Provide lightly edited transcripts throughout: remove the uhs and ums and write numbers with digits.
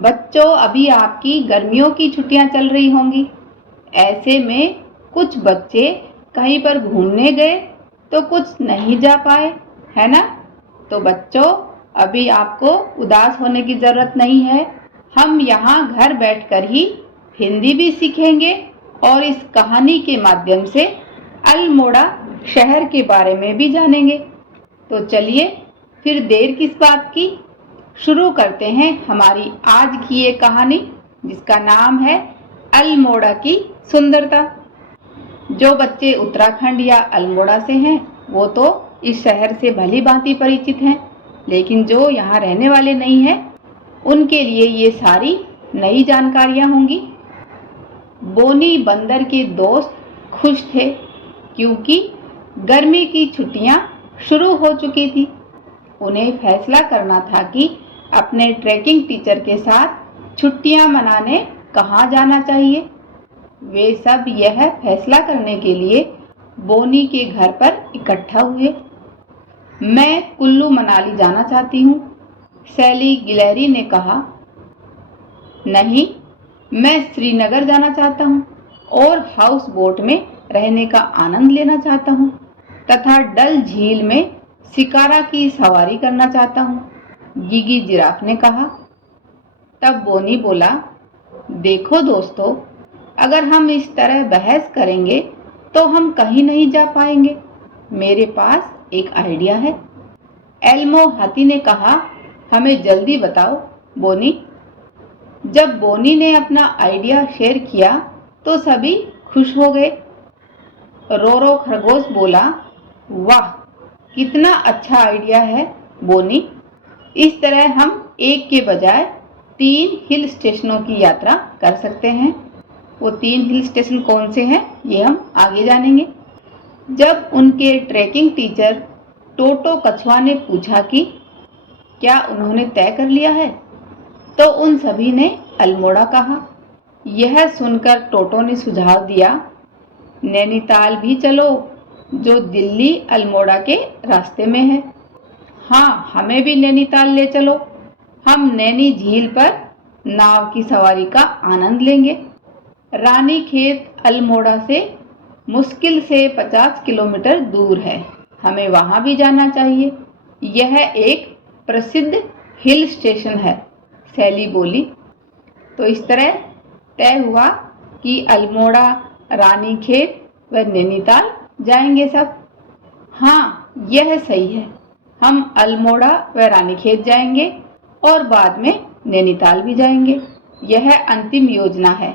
बच्चों, अभी आपकी गर्मियों की छुट्टियां चल रही होंगी। ऐसे में कुछ बच्चे कहीं पर घूमने गए तो कुछ नहीं जा पाए, है ना? तो बच्चों, अभी आपको उदास होने की ज़रूरत नहीं है। हम यहाँ घर बैठकर ही हिंदी भी सीखेंगे और इस कहानी के माध्यम से अल्मोड़ा शहर के बारे में भी जानेंगे। तो चलिए, फिर देर किस बात की, शुरू करते हैं हमारी आज की ये कहानी, जिसका नाम है अल्मोड़ा की सुंदरता। जो बच्चे उत्तराखंड या अल्मोड़ा से हैं, वो तो इस शहर से भली भांति परिचित हैं, लेकिन जो यहाँ रहने वाले नहीं हैं, उनके लिए ये सारी नई जानकारियाँ होंगी। बोनी बंदर के दोस्त खुश थे, क्योंकि गर्मी की छुट्टियाँ शुरू हो चुकी थी। उन्हें फैसला करना था कि अपने ट्रैकिंग टीचर के साथ छुट्टियाँ मनाने कहाँ जाना चाहिए। वे सब यह फैसला करने के लिए बोनी के घर पर इकट्ठा हुए। मैं कुल्लू मनाली जाना चाहती हूँ, सैली गिलहरी ने कहा। नहीं, मैं श्रीनगर जाना चाहता हूँ और हाउस बोट में रहने का आनंद लेना चाहता हूँ तथा डल झील में शिकारा की सवारी करना चाहता हूँ, गिगी जिराफ ने कहा। तब बोनी बोला, देखो दोस्तों, अगर हम इस तरह बहस करेंगे तो हम कहीं नहीं जा पाएंगे। मेरे पास एक आइडिया है। एल्मो हाथी ने कहा, हमें जल्दी बताओ बोनी। जब बोनी ने अपना आइडिया शेयर किया तो सभी खुश हो गए। रोरो खरगोश बोला, वाह, कितना अच्छा आइडिया है बोनी। इस तरह हम एक के बजाय 3 हिल स्टेशनों की यात्रा कर सकते हैं। वो 3 हिल स्टेशन कौन से हैं, ये हम आगे जानेंगे। जब उनके ट्रैकिंग टीचर टोटो कछुआ ने पूछा कि क्या उन्होंने तय कर लिया है, तो उन सभी ने अल्मोड़ा कहा। यह सुनकर टोटो ने सुझाव दिया, नैनीताल भी चलो, जो दिल्ली अल्मोड़ा के रास्ते में है। हाँ, हमें भी नैनीताल ले चलो। हम नैनी झील पर नाव की सवारी का आनंद लेंगे। रानीखेत अल्मोड़ा से मुश्किल से 50 किलोमीटर दूर है, हमें वहाँ भी जाना चाहिए। यह एक प्रसिद्ध हिल स्टेशन है, सैली बोली। तो इस तरह तय हुआ कि अल्मोड़ा, रानीखेत व नैनीताल जाएंगे सब। हाँ, यह सही है, हम अल्मोड़ा व रानीखेत जाएंगे और बाद में नैनीताल भी जाएंगे। यह अंतिम योजना है,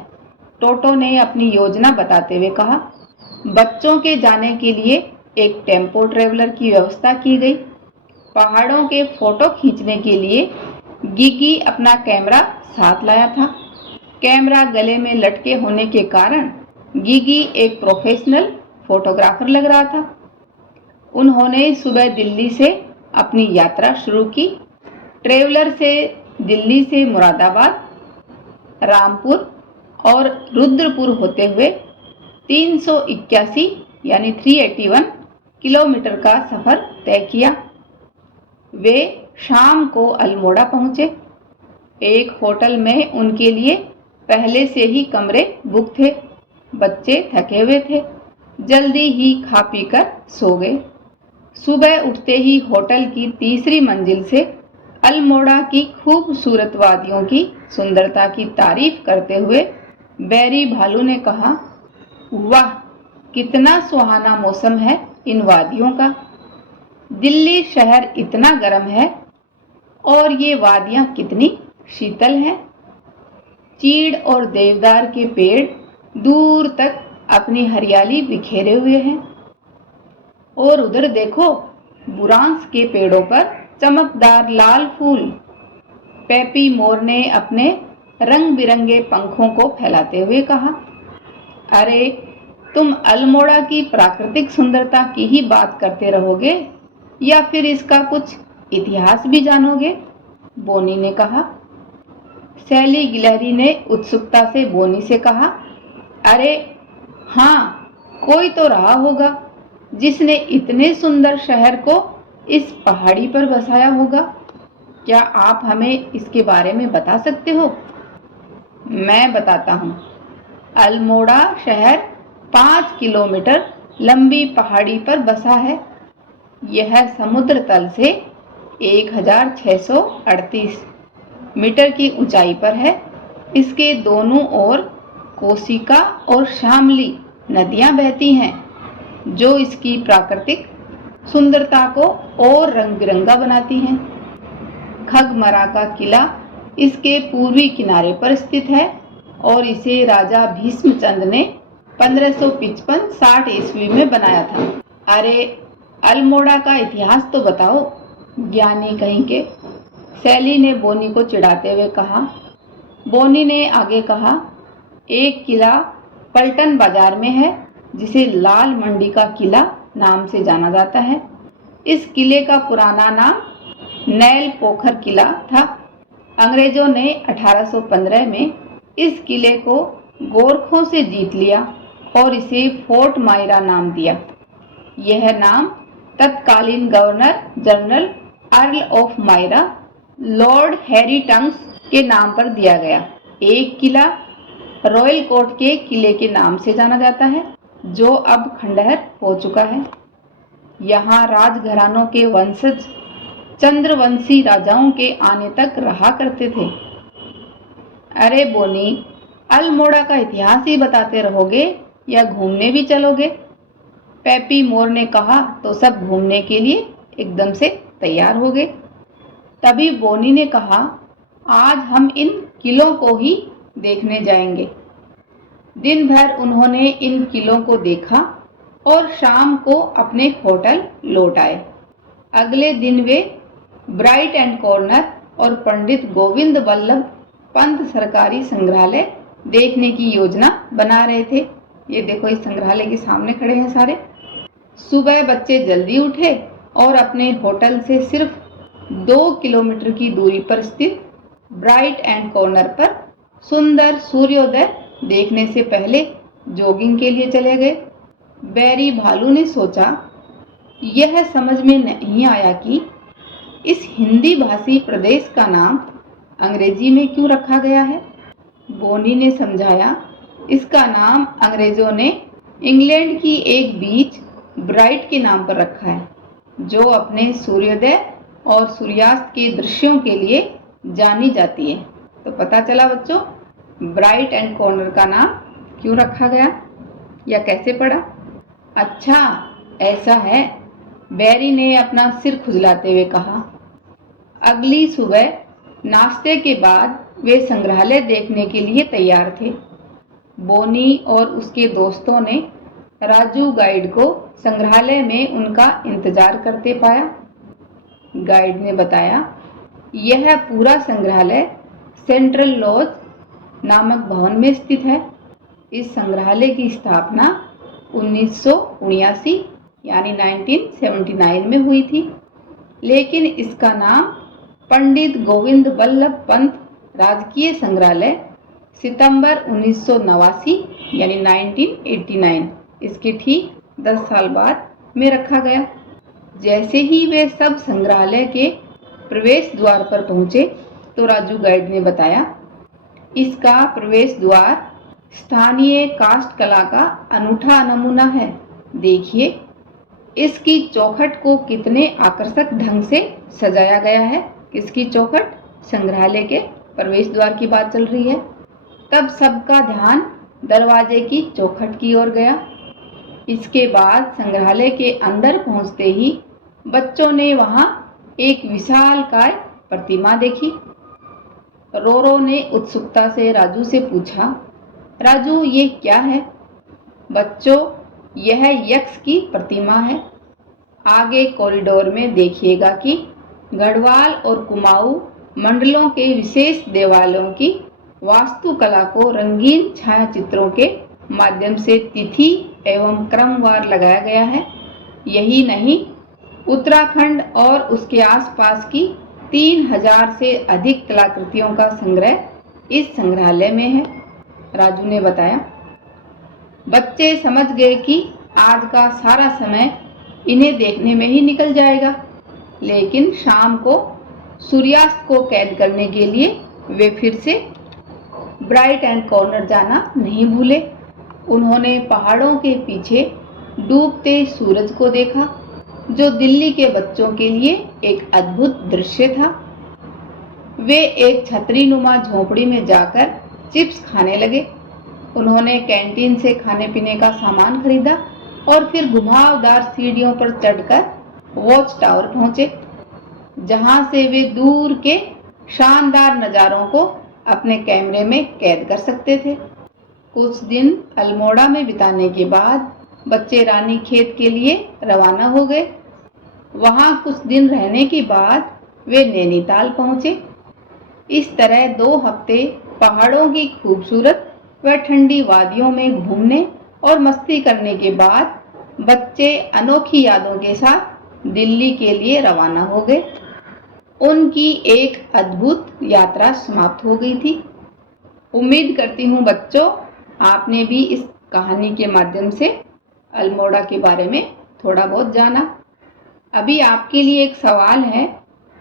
टोटो ने अपनी योजना बताते हुए कहा। बच्चों के जाने के लिए एक टेम्पो ट्रेवलर की व्यवस्था की गई। पहाड़ों के फोटो खींचने के लिए गिगी अपना कैमरा साथ लाया था। कैमरा गले में लटके होने के कारण गिगी एक प्रोफेशनल फोटोग्राफर लग रहा था। उन्होंने सुबह दिल्ली से अपनी यात्रा शुरू की। ट्रेवलर से दिल्ली से मुरादाबाद, रामपुर और रुद्रपुर होते हुए 381 यानी 381 किलोमीटर का सफर तय किया। वे शाम को अल्मोड़ा पहुंचे। एक होटल में उनके लिए पहले से ही कमरे बुक थे। बच्चे थके हुए थे, जल्दी ही खा पीकर सो गए। सुबह उठते ही होटल की तीसरी मंजिल से अल्मोड़ा की खूबसूरत वादियों की सुंदरता की तारीफ करते हुए बैरी भालू ने कहा, वाह, कितना सुहाना मौसम है इन वादियों का। दिल्ली शहर इतना गर्म है और ये वादियां कितनी शीतल हैं। चीड़ और देवदार के पेड़ दूर तक अपनी हरियाली बिखेरे हुए हैं और उधर देखो, बुरांस के पेड़ों पर चमकदार लाल फूल। पेपी मोर ने अपने रंग बिरंगे पंखों को फैलाते हुए कहा। अरे, तुम अल्मोड़ा की प्राकृतिक सुंदरता की ही बात करते रहोगे या फिर इसका कुछ इतिहास भी जानोगे, बोनी ने कहा। सैली गिलहरी ने उत्सुकता से बोनी से कहा, अरे हाँ, कोई तो रहा होगा जिसने इतने सुंदर शहर को इस पहाड़ी पर बसाया होगा। क्या आप हमें इसके बारे में बता सकते हो? मैं बताता हूँ। अल्मोड़ा शहर 5 किलोमीटर लंबी पहाड़ी पर बसा है। यह समुद्र तल से 1638 मीटर की ऊंचाई पर है। इसके दोनों ओर कोशिका और शामली नदियां बहती हैं, जो इसकी प्राकृतिक सुंदरता को और रंग बिरंगा बनाती हैं। खगमरा का किला इसके पूर्वी किनारे पर स्थित है और इसे राजा भीष्मचंद ने 1555-60 ईस्वी में बनाया था। अरे, अल्मोड़ा का इतिहास तो बताओ, ज्ञानी कहीं के, सैली ने बोनी को चिढ़ाते हुए कहा। बोनी ने आगे कहा, एक किला पलटन बाजार में है जिसे लाल मंडी का किला नाम से जाना जाता है। इस किले का पुराना नाम नैल पोखर किला था। अंग्रेजों ने 1815 में इस किले को गोरखों से जीत लिया और इसे फोर्ट मायरा नाम दिया। यह नाम तत्कालीन governor general earl of Moira Lord Hastings के नाम पर दिया गया। एक किला रॉयल कोर्ट के किले के नाम से जाना जाता है, जो अब खंडहर हो चुका है। यहाँ राजघरानों के वंशज चंद्रवंशी राजाओं के आने तक रहा करते थे। अरे बोनी, अल्मोड़ा का इतिहास ही बताते रहोगे या घूमने भी चलोगे? पेपी मोर ने कहा तो सब घूमने के लिए एकदम से तैयार हो गए। तभी बोनी ने कहा, आज हम इन किलों को ही देखने जाएंगे। दिन भर उन्होंने इन किलों को देखा और शाम को अपने होटल लौट आए। अगले दिन वे ब्राइट एंड कॉर्नर और पंडित गोविंद वल्लभ पंत सरकारी संग्रहालय देखने की योजना बना रहे थे। ये देखो, इस संग्रहालय के सामने खड़े हैं सारे। सुबह बच्चे जल्दी उठे और अपने होटल से सिर्फ 2 किलोमीटर की दूरी पर स्थित ब्राइट एंड कॉर्नर पर सुंदर सूर्योदय देखने से पहले जॉगिंग के लिए चले गए। बैरी भालू ने सोचा, यह समझ में नहीं आया कि इस हिंदी भाषी प्रदेश का नाम अंग्रेजी में क्यों रखा गया है। बोनी ने समझाया, इसका नाम अंग्रेजों ने इंग्लैंड की एक बीच ब्राइट के नाम पर रखा है, जो अपने सूर्योदय और सूर्यास्त के दृश्यों के लिए जानी जाती है। तो पता चला बच्चों, ब्राइट एंड कॉर्नर का नाम क्यों रखा गया या कैसे पड़ा। अच्छा, ऐसा है, बैरी ने अपना सिर खुजलाते हुए कहा। अगली सुबह नाश्ते के बाद वे संग्रहालय देखने के लिए तैयार थे। बोनी और उसके दोस्तों ने राजू गाइड को संग्रहालय में उनका इंतजार करते पाया। गाइड ने बताया, यह पूरा संग्रहालय सेंट्रल लॉज नामक भवन में स्थित है। इस संग्रहालय की स्थापना 1979 यानी 1979 में हुई थी, लेकिन इसका नाम पंडित गोविंद वल्लभ पंत राजकीय संग्रहालय सितंबर 1989 यानी 1989 इसके ठीक 10 साल बाद में रखा गया। जैसे ही वे सब संग्रहालय के प्रवेश द्वार पर पहुंचे तो राजू गाइड ने बताया, इसका प्रवेश द्वार स्थानीय काष्ठ कला का अनूठा नमूना है। देखिए, इसकी चौखट को कितने आकर्षक ढंग से सजाया गया है। किसकी चौखट? संग्रहालय के प्रवेश द्वार की बात चल रही है। तब सबका ध्यान दरवाजे की चौखट की ओर गया। इसके बाद संग्रहालय के अंदर पहुंचते ही बच्चों ने वहां एक विशालकाय प्रतिमा देखी। रोरो ने उत्सुकता से राजू से पूछा, राजू, ये क्या है? बच्चों, यह यक्ष की प्रतिमा है। आगे कॉरिडोर में देखिएगा कि गढ़वाल और कुमाऊं मंडलों के विशेष देवालयों की वास्तुकला को रंगीन छायाचित्रों के माध्यम से तिथि एवं क्रमवार लगाया गया है। यही नहीं, उत्तराखंड और उसके आसपास की 3000 से अधिक कलाकृतियों का संग्रह इस संग्रहालय में है, राजू ने बताया। बच्चे समझ गए कि आज का सारा समय इन्हें देखने में ही निकल जाएगा, लेकिन शाम को सूर्यास्त को कैद करने के लिए वे फिर से ब्राइट एंड कॉर्नर जाना नहीं भूले। उन्होंने पहाड़ों के पीछे डूबते सूरज को देखा, जो दिल्ली के बच्चों के लिए एक अद्भुत दृश्य था। वे एक छतरीनुमा झोपड़ी में जाकर चिप्स खाने लगे। उन्होंने कैंटीन से खाने पीने का सामान खरीदा और फिर घुमावदार सीढ़ियों पर चढ़कर वॉच टावर पहुंचे, जहां से वे दूर के शानदार नज़ारों को अपने कैमरे में कैद कर सकते थे। कुछ दिन अल्मोड़ा में बिताने के बाद बच्चे रानीखेत के लिए रवाना हो गए। वहां कुछ दिन रहने के बाद वे नैनीताल पहुंचे। इस तरह 2 हफ्ते पहाड़ों की खूबसूरत व ठंडी वादियों में घूमने और मस्ती करने के बाद बच्चे अनोखी यादों के साथ दिल्ली के लिए रवाना हो गए। उनकी एक अद्भुत यात्रा समाप्त हो गई थी। उम्मीद करती हूँ बच्चों, आपने भी इस कहानी के माध्यम से अल्मोड़ा के बारे में थोड़ा बहुत जाना। अभी आपके लिए एक सवाल है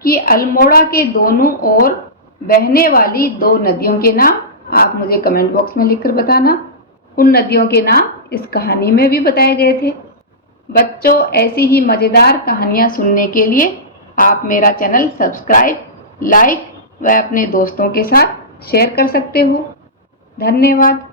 कि अल्मोड़ा के दोनों ओर बहने वाली 2 नदियों के नाम आप मुझे कमेंट बॉक्स में लिखकर बताना। उन नदियों के नाम इस कहानी में भी बताए गए थे। बच्चों, ऐसी ही मज़ेदार कहानियाँ सुनने के लिए आप मेरा चैनल सब्सक्राइब, लाइक व अपने दोस्तों के साथ शेयर कर सकते हो। धन्यवाद।